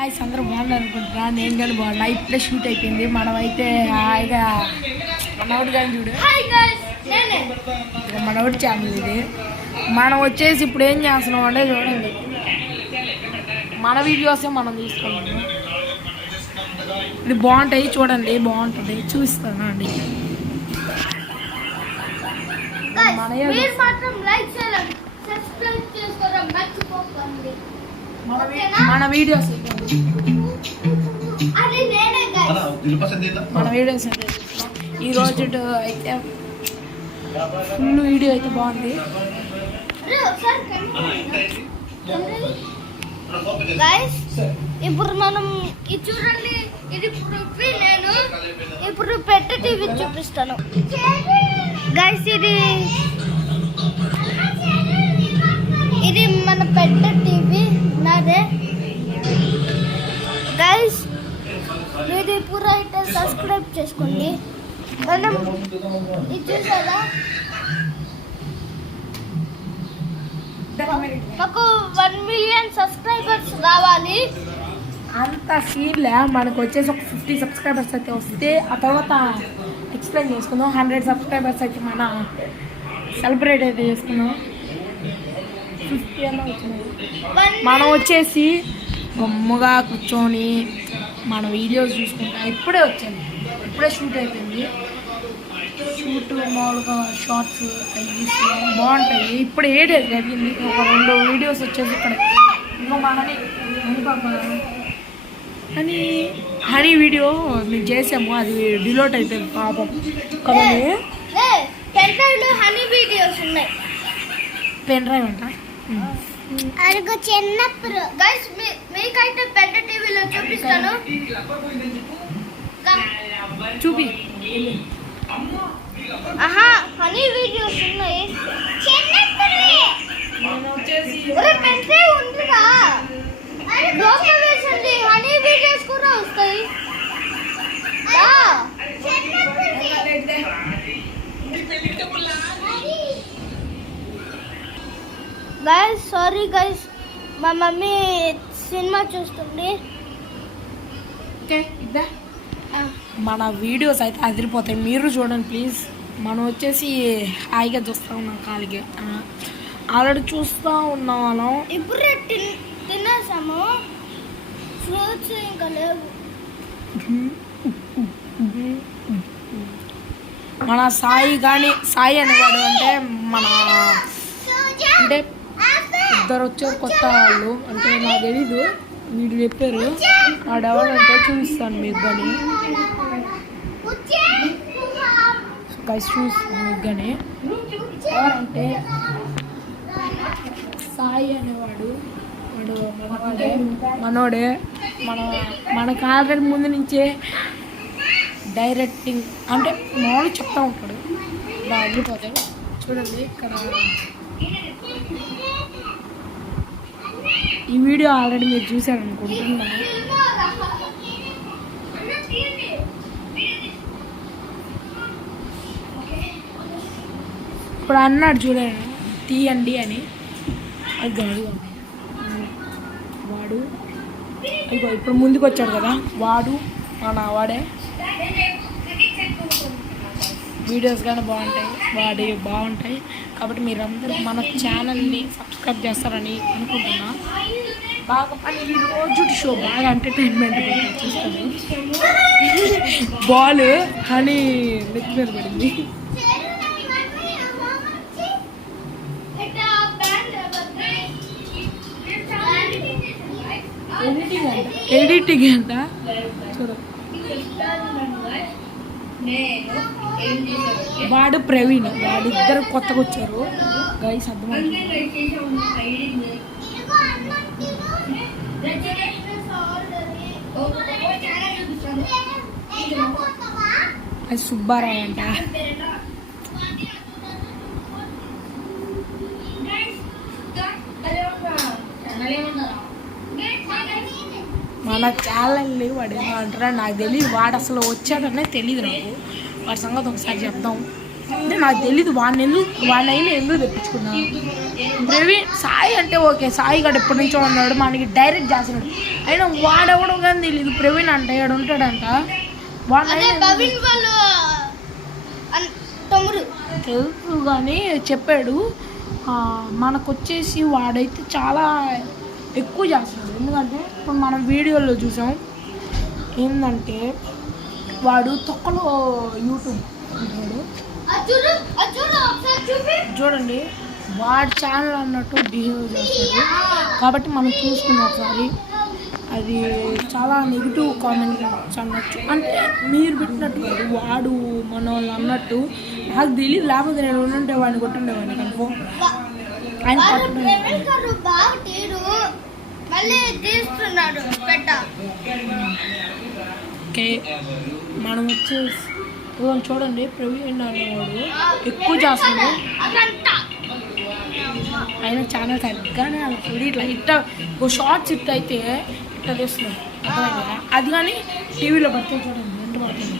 Hi అందరూ బాగున్నారు అనుకుంటున్నా. నేను కానీ బాగున్నా. ఇప్పుడే షూట్ అయిపోయింది. మనమైతే హాయిగా మనోడు కానీ చూడు, మనోడు ఛానల్ ఇది. మనం వచ్చేసి ఇప్పుడు ఏం చేస్తున్నాం అంటే చూడండి, మన వీడియోసే మనం తీసుకున్నాము. ఇది బాగుంటాయి చూడండి, బాగుంటుంది చూపిస్తాను అండి. మన వీడియోస్ ఈరోజు అయితే ఫుల్ వీడియో అయితే బాగుంది. ఇప్పుడు మనం ఇది చూడండి, ఇది నేను ఇప్పుడు పెట్ట టీవీ చూపిస్తాను గైస్. ఇది మన పెద్ద టీవీ నాదే గైస్. ఇది పూరా అయితే సబ్స్క్రైబ్ చేసుకోండి. మనం ఇది చూసారా, మాకు 1 మిలియన్ సబ్స్క్రైబర్స్ రావాలి. అంత సీన్లే మనకు వచ్చేసి ఒక 50 సబ్స్క్రైబర్స్ అయితే వస్తే ఆ తర్వాత ఎక్స్ప్లెయిన్ చేసుకుందాం. 100 సబ్స్క్రైబర్స్ అయితే మన సెలబ్రేట్ అయితే చేసుకున్నాం. 50 అన్న వచ్చినాయి. మనం వచ్చేసి గమ్ముగా కూర్చొని మన వీడియోస్ చూసుకుంటాం. ఇప్పుడే వచ్చాను, ఇప్పుడే షూట్ అయిపోయింది. షూట్ మామూలుగా షార్ట్స్ అవి బాగుంటాయి. ఇప్పుడు ఏడేది జరిగింది, ఒక 2 వీడియోస్ వచ్చేసి ఇక్కడ. ఇంకో మనని హనీ వీడియో మేము చేసాము, అది డిలీట్ అయిపోయింది పాపం కదా. పెన్ డ్రైవ్లో హనీ వీడియోస్ ఉన్నాయి. పెన్ డ్రైవ్ అంట అదిగో చిన్నప్పుడు గైస్, మీకైతే పెద్ద టీవీలో చూపిస్తాను. చూపి. ఆహా, హనీ వీడియోస్ ఉన్నాయి. పెన్ డ్రైవ్ ఉందిగా, లోపల వేసండి, హనీ వీడియోస్ కూడా వస్తాయి. గైస్ సారీ గైస్, మా మమ్మీ సినిమా చూస్తుంది. మన వీడియోస్ అయితే అదిరిపోతాయి, మీరు చూడండి ప్లీజ్. మనం వచ్చేసి హాయిగా చూస్తూ ఉన్నాం, ఖాళీగా ఆల్రెడీ చూస్తూ ఉన్నాం. వాళ్ళం ఇప్పుడు తినేసాము, ఫ్రూట్స్ ఇంకా లేవు. మన సాయి అనేవాడు అంటే మన అంటే ఇద్దరు వచ్చారు కొత్త వాళ్ళు, అంటే నాకు తెలీదు, వీడు చెప్పారు. వాడెవడంటే చూపిస్తాను మీకు కానీ, చూస్తాను మీకు కానీ. ఎవరంటే సాయి అనేవాడు, వాడు మనోడే. మనకు ఆల్రెడీ ముందు నుంచే డైరెక్టింగ్ అంటే మామూలు చెప్తా ఉంటాడు, బాగా వెళ్ళిపోతాడు. చూడండి ఇక్కడ ఈ వీడియో ఆల్రెడీ మీరు చూసారనుకుంటున్నాను. ఇప్పుడు అన్నాడు చూడండి, తీయండి అని. అది కాదు వాడు, ఇగో ఇప్పుడు ముందుకు వచ్చాడు కదా వాడు, వాడే. వీడియోస్ కానీ బాగుంటాయి కాబట్టి మీరందరూ మన ఛానల్ని సబ్స్క్రైబ్ చేస్తారని అనుకుంటున్నా. బాగా ఈ రోజు షో బాగా ఎంటర్టైన్మెంట్ చూస్తాను. బాల్ కానీ నెత్తి మీద పడింది. ఎడిటింగ్ అంట చూడ. వాడు ప్రవీణ్, వాడిద్దరు కొత్తగా వచ్చారు గైస్, అర్థమైంది. అది సుబ్బారావు అంట. మన ఛానల్ని వాడు ఏమో అంటారా నాకు తెలియదు. వాడు అసలు వచ్చాడనే తెలియదు నాకు. వాడి సంగతి ఒకసారి చెప్దాం. అంటే నాకు తెలీదు వాడినైనా ఎందుకు తెప్పించుకున్నాను. ప్రవీణ్ సాయి అంటే ఓకే, సాయి గడు ఎప్పటి నుంచో ఉన్నాడు, మనకి డైరెక్ట్ చేస్తున్నాడు. అయినా వాడెవడో కానీ తెలియదు, ప్రవీణ్ అంటే ఏడు ఉంటాడంట. తెలుసు కానీ చెప్పాడు. మనకు వచ్చేసి వాడైతే చాలా ఎక్కువ చేస్తున్నాడు. ఎందుకంటే ఇప్పుడు మనం వీడియోలో చూసాం ఏంటంటే వాడు తొక్కలో యూట్యూబ్ ఉంటాడు చూడండి, వాడి ఛానల్ అన్నట్టు బిహేవ్ చేస్తాడు. కాబట్టి మనం చూసుకున్నాం ఒకసారి, అది చాలా నెగిటివ్ కామెంట్ అన్నట్టు. అంటే మీరు పెట్టినట్టు వాడు మన వాళ్ళు అన్నట్టు నాకు తెలియదు, లేకపోతే నేను ఉండుంటే వాడిని కొట్టుండేవాడిని కన్ఫర్మ్. ఆయన ఓకే, మనం వచ్చేసి చూడండి ప్రవీణ్ అనేవాడు ఎక్కువ చేస్తాడు. ఆయన ఛానల్ సరిగ్గానే అనుకోండి, ఇట్లా ఇట్లా ఓ షార్ట్స్ ఇట్ అయితే ఇట్లా తీస్తున్నాడు. అది కానీ టీవీలో పడితే చూడండి ఎంత పడుతుంది.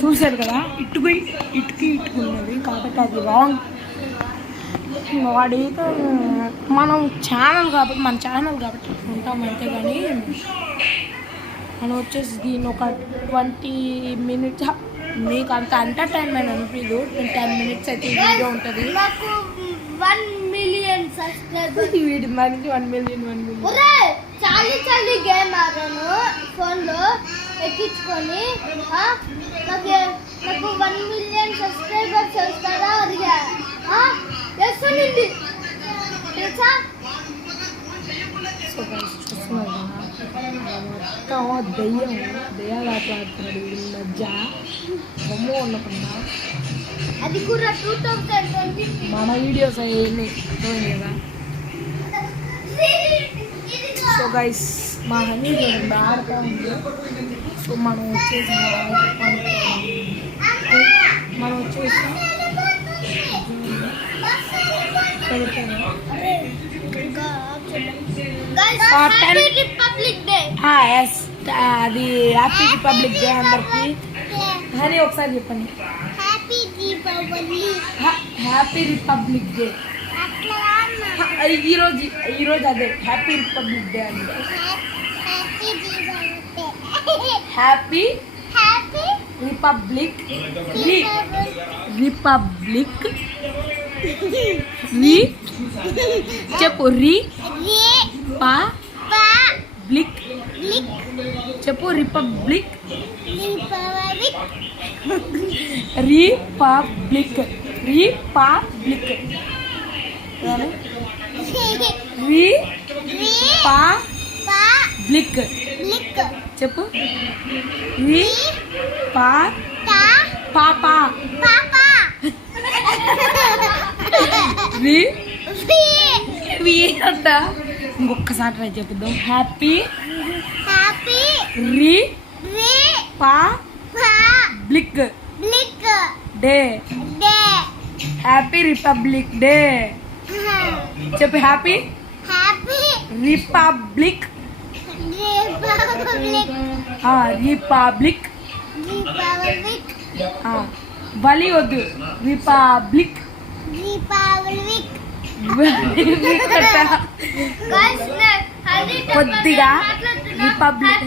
చూశారు కదా, ఇటుకున్నది కాబట్టి అది రాంగ్. వాడైతే మనం ఛానల్ కాబట్టి ఉంటాం అంతే. కానీ మనం వచ్చేసి దీన్ని ఒక 20 minutes మీకు అంత ఎంటర్టైన్మెంట్ అనిపించదు. 10 minutes అయితే వీడియో ఉంటుంది. 1 million సబ్స్క్రైబర్స్ వీడి మనకి 1 million. చాలీ గేమ్ ఆడాను ఫోన్లో ఎక్కించుకొని. నాకు 1 million సబ్స్క్రైబర్స్ వస్తారా అడిగా. వస్తుంది తెలుసా. దెయ్యాలు ఆటలాడుతున్నాడు మధ్య బొమ్మ ఉండకుండా. అది కూడా 2020 మన వీడియోస్ అవన్నీ అర్థమైంది కదా. సో గైస్ మా హనీ ఆడుతూ ఉంది. సో మనం వచ్చేసి అది హ్యాపీ రిపబ్లిక్ డే అందరికి. హనీ ఒకసారి చెప్పండి, హ్యాపీ రిపబ్లిక్ డే. ఈరోజు అదే హ్యాపీ రిపబ్లిక్ డే అండి. హ్యాపీ రిపబ్లిక్ చెప్పు. చెప్పు రిపబ్లిక్. చెప్పు పాపా అంట. ఇంకొకసారి ట్రై చెప్దాం. Happy republic day. Happy republic day చెప్పు. హ్యాపీ రిపబ్లిక్ బలి వద్దు. రిపబ్లిక్ కొద్దిగా రిపబ్లిక్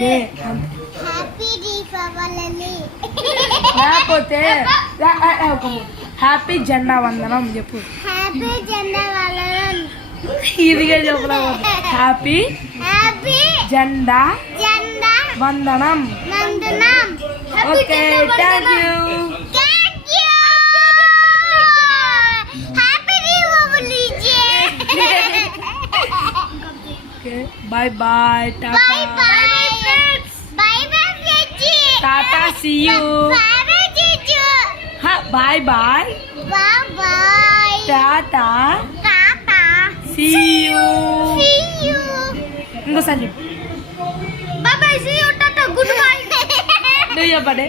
డే లేకపోతే హ్యాపీ జెండా వందనం చెప్పు. ఇదిగా చెప్పు. హ్యాపీ జెండా వందనం. Okay, thank you. Bye bye, Tata. Tata, see you. Bye bye. Tata. See you. ఇంకోసారి Bye bye, see you, Tata. Goodbye. Do your birthday.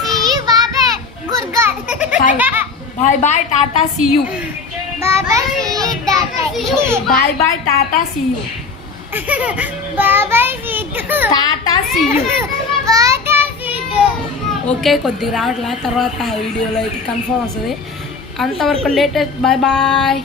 See you, Baba. Good. Bye bye, Tata, see you. Baba, see you, Tata. Bye bye, Tata, see you. Baba, see you. Tata, see you. Tata, see okay కొద్దిగా రావట్లా, తర్వాత వీడియోలో అయితే confirm వస్తుంది. అంతవరకు latest bye bye.